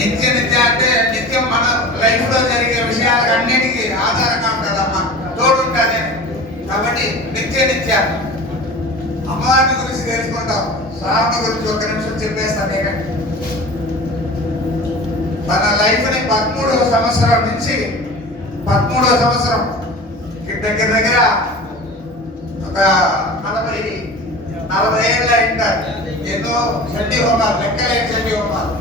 నిత్య అంటే నిత్యం మన లైఫ్ లో జరిగే విషయాలకు అన్నిటికీ ఆధారంగా ఉంటుందమ్మా, తోడుంటుంది. కాబట్టి నిత్య అమ్మవారిని గురించి తెలుసుకుంటాం. శ్రావణ గురించి ఒక నిమిషం చెప్పేస్తాను. ఏంటంటే తన లైఫ్ ని 13వ సంవత్సరం నుంచి 13వ సంవత్సరం దగ్గర ఒక 40 ఏళ్ళ అయింటారు. ఎన్నో చండీ హోమాలు, లెక్కలేని చండీ హోమాలు.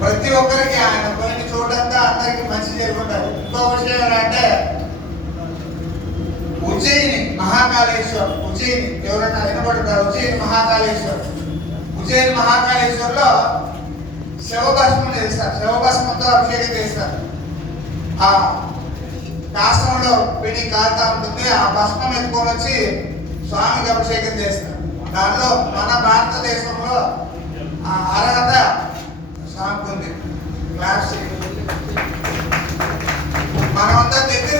ప్రతి ఒక్కరికి ఆయన పోయిన చూడంతా అందరికి మంచి జరుగుతుంది. ఇంకో విషయం ఏంటంటే ఉజ్జయిని మహాకాళేశ్వర్, ఉజ్జయిని ఎవరైనా వినబడుతారు? ఉజ్జయిని మహాకాళేశ్వర్లో శివభస్మం చేస్తారు. శివభస్మంతో అభిషేకం చేస్తారు. ఆ కాష్టంలో పిండి కాలుతా ఉంటుంది. ఆ భస్మం ఎత్తుకొని వచ్చి స్వామికి అభిషేకం చేస్తారు. దానిలో మన భారతదేశంలో అర్హత స్వామికి ఉంది. క్లాస్ మనమంతా దగ్గర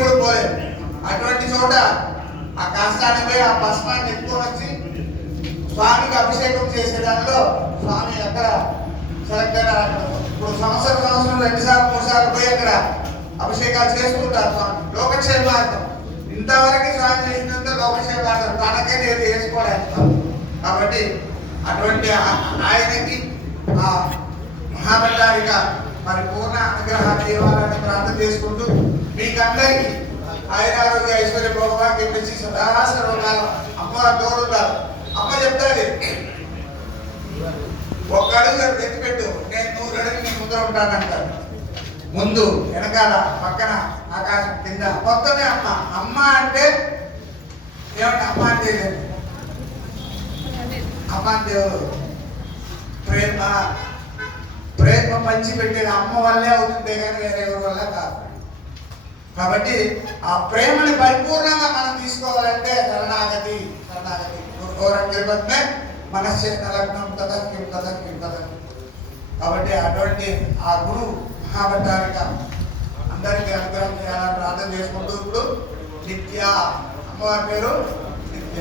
కూడా పోలేము. అటువంటి చోట ఆ కాష్టాన్ని పోయి ఆ భస్మాన్ని ఎత్తుకొని వచ్చి స్వామికి అభిషేకం చేసే దానిలో స్వామి అక్కడ సెలెక్ట్ అయినారు. అక్కడ ఇప్పుడు సంవత్సరం 2 సార్లు 3 సార్లు పోయి అక్కడ అభిషేకాలు చేసుకుంటారు స్వామి లోకక్షేమార్థం. ఇంతవరకు స్వామి చేసినంత లోకక్షేమార్థం తనకే నేను చేసుకోవడానికి. కాబట్టి అటువంటి ఆయనకి ఆ మహాభట్టారిక పరిపూర్ణ అనుగ్రహాన్ని ఇవ్వాలని ప్రార్థన చేసుకుంటూ మీకందరికీ ఆయురారోగ్య ఐశ్వర్య భోగవాక్యం ఇచ్చి సదా సర్వకాలం అమ్మవారు తోడున్నారు. అమ్మ చెప్తాది, ఒక్క అడుగు ఎత్తిపెట్టు, నేను 100 అడుగు నీ ముందర ఉంటానంటారు. ముందు వెనకాల పక్కన ఆకాశం కింద మొత్తమే అమ్మ. అమ్మ అంటే ఏమంటే అమ్మ అంటే అమ్మ అంటే ప్రేమ పంచి పెట్టేది అమ్మ వల్లే అవుతుందే కానీ వేరే ఎవరి వల్ల కాదు. కాబట్టి ఆ ప్రేమని పరిపూర్ణంగా మనం తీసుకోవాలంటే శరణాగతి. మనశ్చేత లగ్నం తదక్యం. కాబట్టి అటువంటి ఆ గురు మహాభట్టారిక అందరికీ అనుగ్రహం చేయాలని ప్రార్థన చేసుకుంటూ ఇప్పుడు నిత్య, అమ్మవారి పేరు నిత్య.